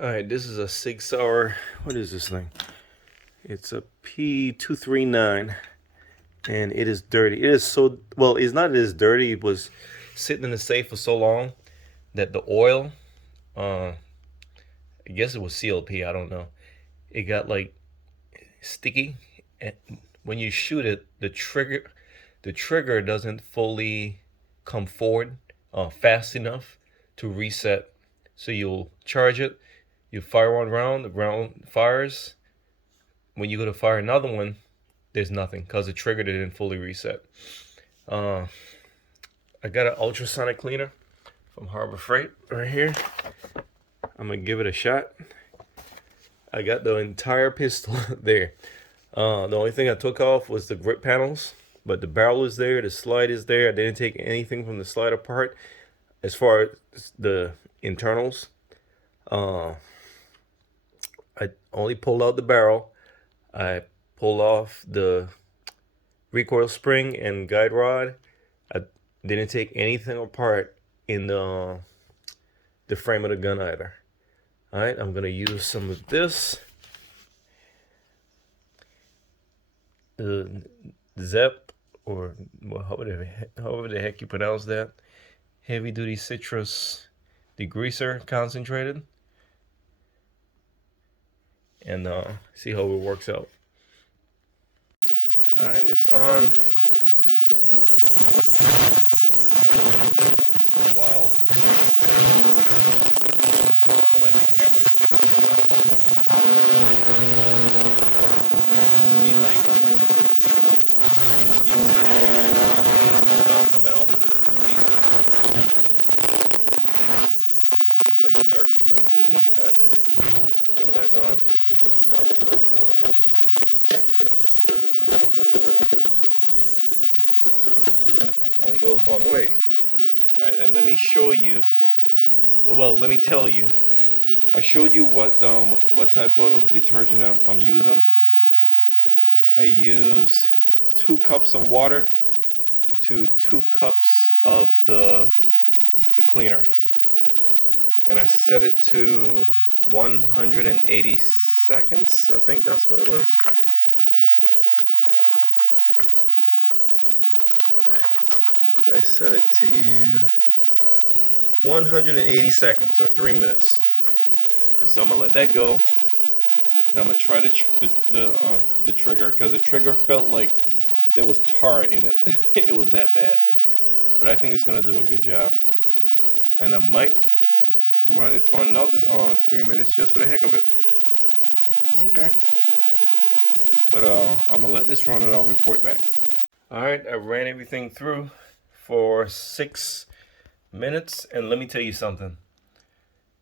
Alright, this is a 6-hour, what is this thing? It's a P239, and it is dirty. It is so, well, it's not as dirty. It was sitting in the safe for so long that the oil, I guess it was CLP, I don't know. It got like sticky, and when you shoot it, the trigger doesn't fully come forward fast enough to reset. So you'll charge it, you fire one round, the round fires. When you go to fire another one, there's nothing because the trigger didn't fully reset. I got an ultrasonic cleaner from Harbor Freight right here. I'm gonna give it a shot. I got the entire pistol there. The only thing I took off was the grip panels, but the barrel is there, the slide is there. I didn't take anything from the slide apart. As far as the internals, I only pulled out the barrel. I pulled off the recoil spring and guide rod. I didn't take anything apart in the frame of the gun either. All right, I'm gonna use some of this. The ZEP, or well, however the heck you pronounce that, heavy duty citrus degreaser concentrated, and see how it works out. All right, it's on. Wow. I don't know if the camera is picking it up. See, like, you see stuff coming off of the pieces. Looks like dirt. Let me leave that. Let's put them back on. Only goes one way. All right, and let me show you. Well, let me tell you. I showed you what type of detergent I'm using. I use 2 cups of water to 2 cups of the cleaner, and I set it to 180 seconds. I think that's what it was. I set it to 180 seconds, or 3 minutes. So I'm gonna let that go, and I'm gonna try the trigger, because the trigger felt like there was tar in it. It was that bad, but I think it's gonna do a good job. And I might run it for another 3 minutes just for the heck of it. Okay. But I'm gonna let this run and I'll report back. All right, I ran everything through for 6 minutes, and let me tell you something.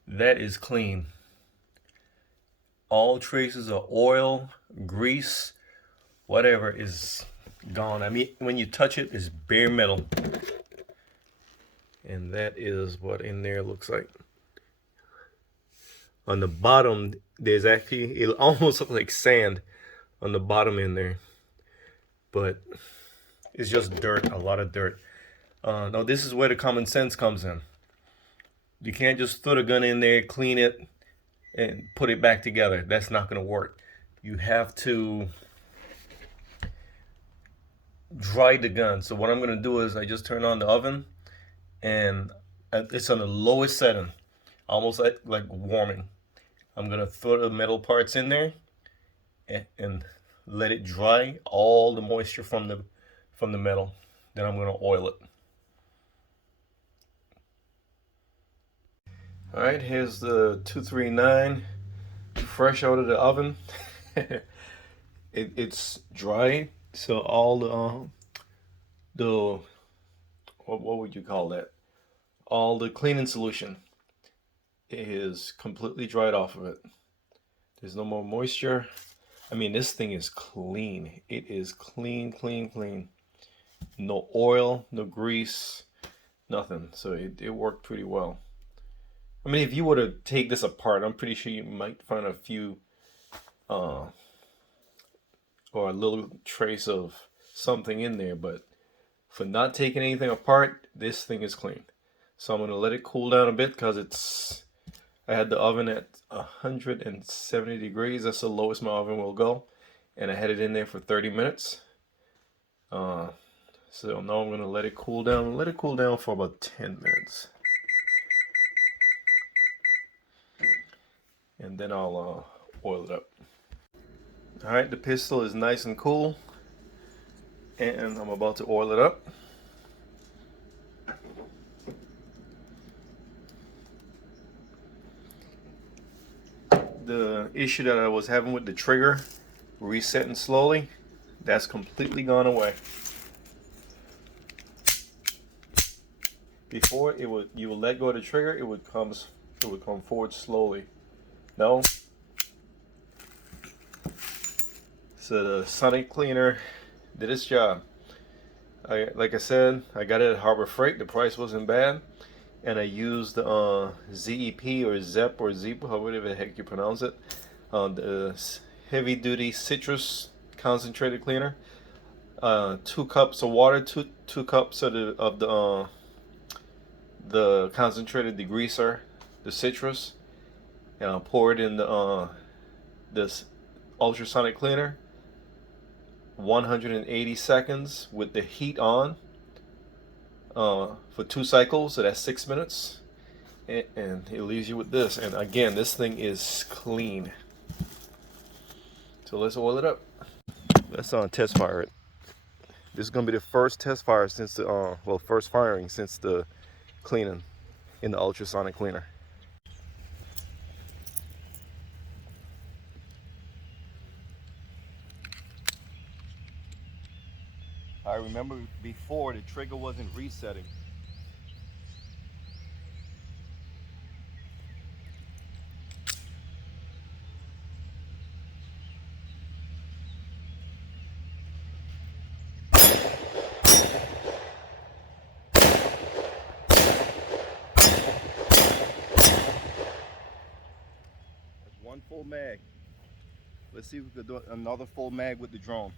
That is clean. All traces of oil, grease, whatever is gone. I mean, when you touch it, it's bare metal. And that is what in there looks like. On the bottom, there's actually, it almost looks like sand on the bottom in there. But it's just dirt, a lot of dirt. Now this is where the common sense comes in. You can't just throw the gun in there, clean it, and put it back together. That's not going to work. You have to dry the gun. So what I'm going to do is I just turn on the oven, and it's on the lowest setting, almost like warming. I'm going to throw the metal parts in there and let it dry all the moisture from the metal. Then I'm going to oil it. All right, here's the 239, fresh out of the oven. It's dry, so all the what would you call that? All the cleaning solution is completely dried off of it. There's no more moisture. I mean, this thing is clean. It is clean, clean, clean. No oil, no grease, nothing. So it worked pretty well. I mean, if you were to take this apart, I'm pretty sure you might find a few, or a little trace of something in there, but for not taking anything apart, this thing is clean. So I'm going to let it cool down a bit, because I had the oven at 170 degrees. That's the lowest my oven will go. And I had it in there for 30 minutes. So now I'm gonna let it cool down. Let it cool down for about 10 minutes. And then I'll oil it up. All right, the pistol is nice and cool. And I'm about to oil it up. The issue that I was having with the trigger resetting slowly, that's completely gone away. Before you would let go of the trigger, it would come forward slowly. No. So the sonic cleaner did its job. Like I said, I got it at Harbor Freight. The price wasn't bad, and I used ZEP or ZEP or ZEP, however the heck you pronounce it, the heavy duty citrus concentrated cleaner. 2 cups of water, two cups of the concentrated degreaser, the citrus, and I'll pour it in this ultrasonic cleaner. 180 seconds with the heat on for 2 cycles, so that's 6 minutes, and it leaves you with this. And again, this thing is clean. So let's oil it up. Let's test fire it. This is gonna be the first test fire since the first firing since the cleaning in the ultrasonic cleaner. I remember before the trigger wasn't resetting. That's 1 full mag. Let's see if we could do another full mag with the drone.